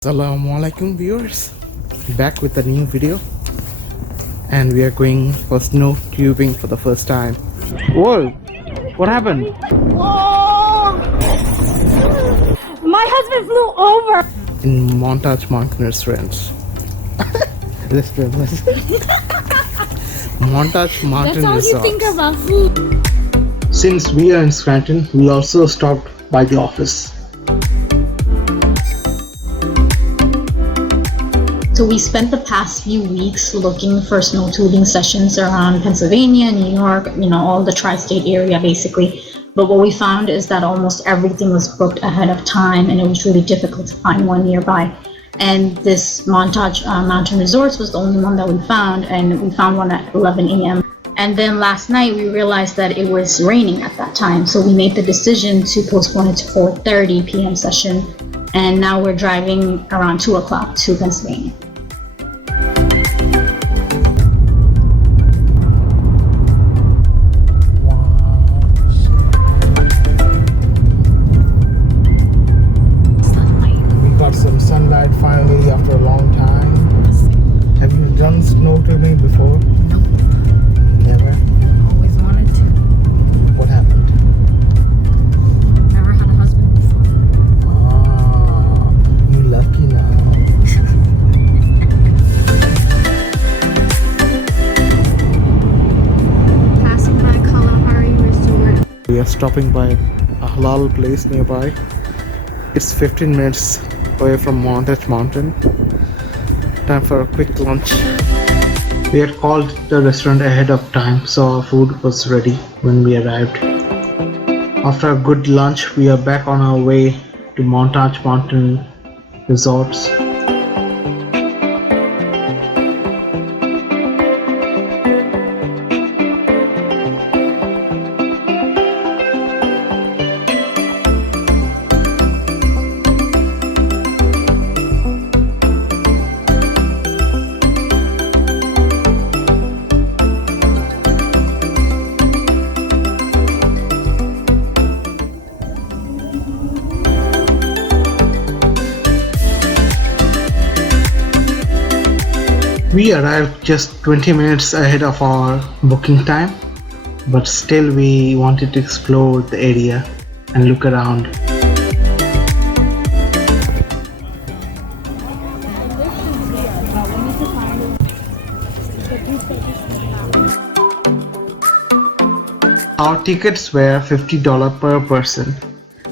Assalamualaikum viewers, back with a new video, and we are going for snow tubing for the first time. Whoa, what happened? Oh! My husband flew over. In Montage Mountain Resorts. Listen. Montage Mountain That's all Resorts. you think about food. Since we are in Scranton, we also stopped by the office. So we spent the past few weeks looking for snow tubing sessions around Pennsylvania, New York, all the tri-state area basically. But what we found is that almost everything was booked ahead of time and it was really difficult to find one nearby. And this Montage Mountain Resorts was the only one that we found, and we found one at 11 a.m. And then last night we realized that it was raining at that time. So we made the decision to postpone it to 4:30 p.m. session. And now we're driving around 2 o'clock to Pennsylvania. Some sunlight finally after a long time. Have you done snow tubing before? Nope. Never? Always wanted to. What happened? Never had a husband before. Ah, you lucky now. Passing by Kalahari Resort. We are stopping by a halal place nearby. It's 15 minutes away from Montage Mountain. Time for a quick lunch. We had called the restaurant ahead of time, so our food was ready when we arrived. After a good lunch, we are back on our way to Montage Mountain Resorts. We arrived just 20 minutes ahead of our booking time, but still we wanted to explore the area and look around. Our tickets were $50 per person.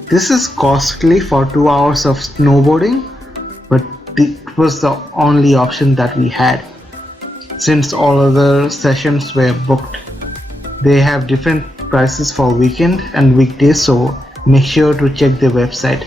This is costly for 2 hours of snowboarding, but it was the only option that we had. Since all other sessions were booked, they have different prices for weekend and weekdays, so make sure to check their website.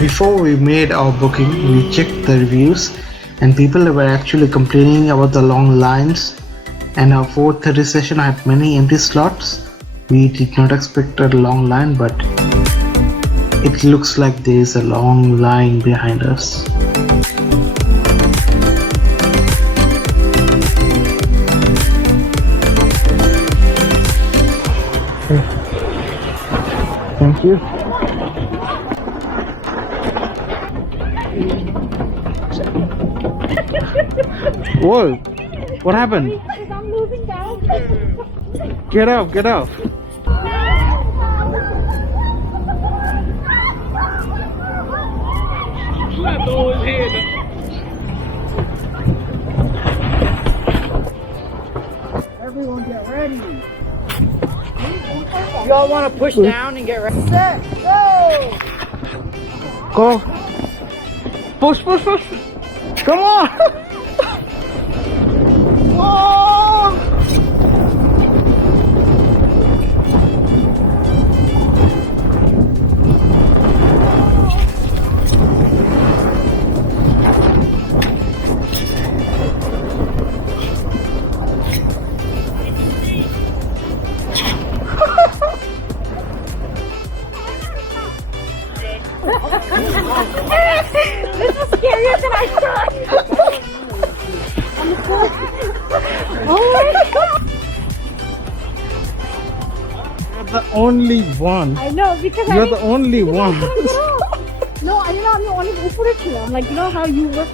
Before we made our booking, we checked the reviews, and people were actually complaining about the long lines, and our 4:30 session had many empty slots. We did not expect a long line, but it looks like there is a long line behind us. Thank you. Whoa! What happened? I'm moving down. Get off! Get off! Everyone get ready. Y'all want to push down and get ready? Set, go! Go! Push! Push! Push! Come on! Oh! the only one. I know because You're the only one. No, I didn't know I'm the only উপরে ছিলাম. Like you know how you were,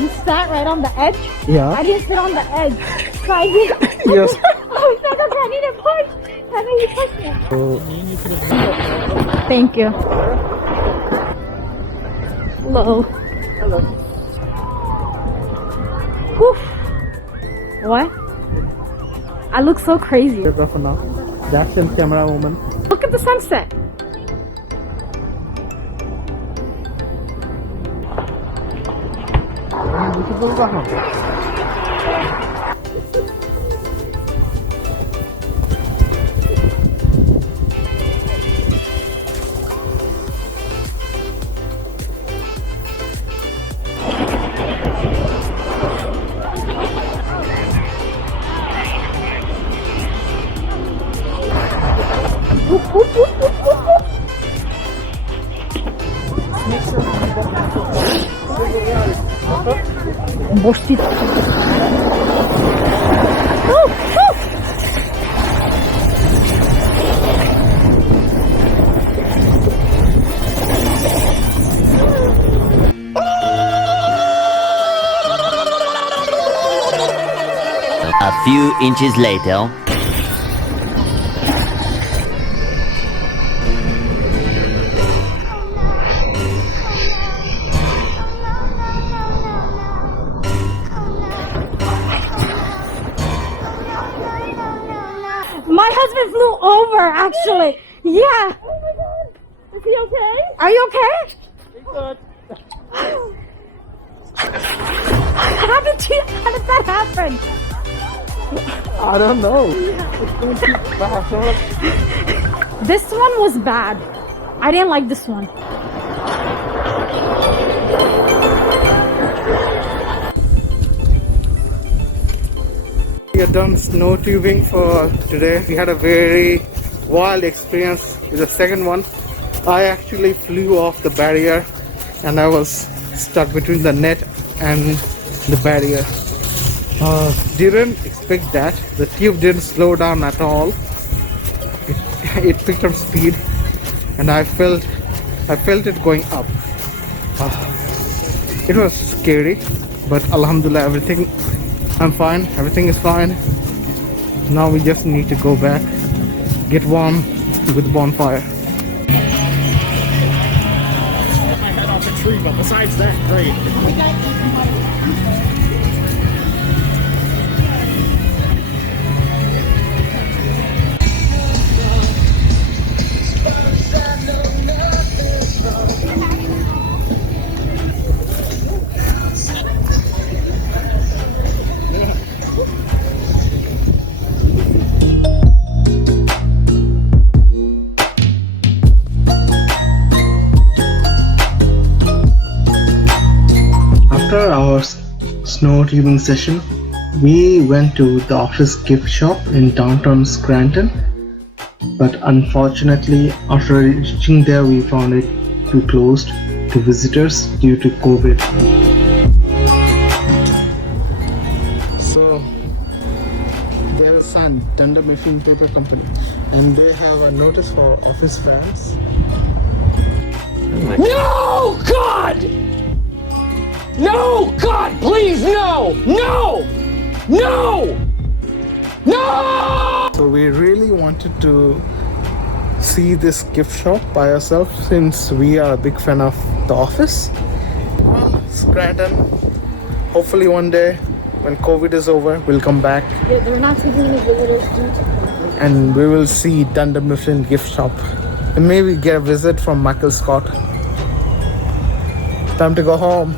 you sat right on the edge. Yeah. I didn't sit on the edge. So I didn't. Yes. I was like, okay, I need a push. And then you pushed me. Thank you. Hello. Hello. Whew. What? I look so crazy. Photographer now. The action camera woman. Look at the sunset. বসছি A few inches later. My husband flew over, actually. Yeah. Oh my god. Is he okay? Are you okay? Good. How did that happen? I don't know. This one was bad. I didn't like this one. We are done snow tubing for today. We had a very wild experience with the second one. I actually flew off the barrier and I was stuck between the net and the barrier. Didn't expect that. The tube didn't slow down at all. It picked up speed and I felt it going up. It was scary, but alhamdulillah, I'm fine. Everything is fine. Now we just need to go back, get warm with the bonfire. My head off a tree, but besides that, great. After our snow tubing session, we went to the office gift shop in downtown Scranton. But unfortunately, after reaching there, we found it closed to visitors due to COVID. So, there is Sun, Dunder Mifflin Paper Company, and they have a notice for office fans. No, God! No, God, please, no! No! No! No! So we really wanted to see this gift shop by ourselves since we are a big fan of The Office. Scranton. Hopefully one day when COVID is over, we'll come back Yeah, they're not taking any visitors due to COVID. and we will see Dunder Mifflin gift shop and maybe get a visit from Michael Scott. Time to go home.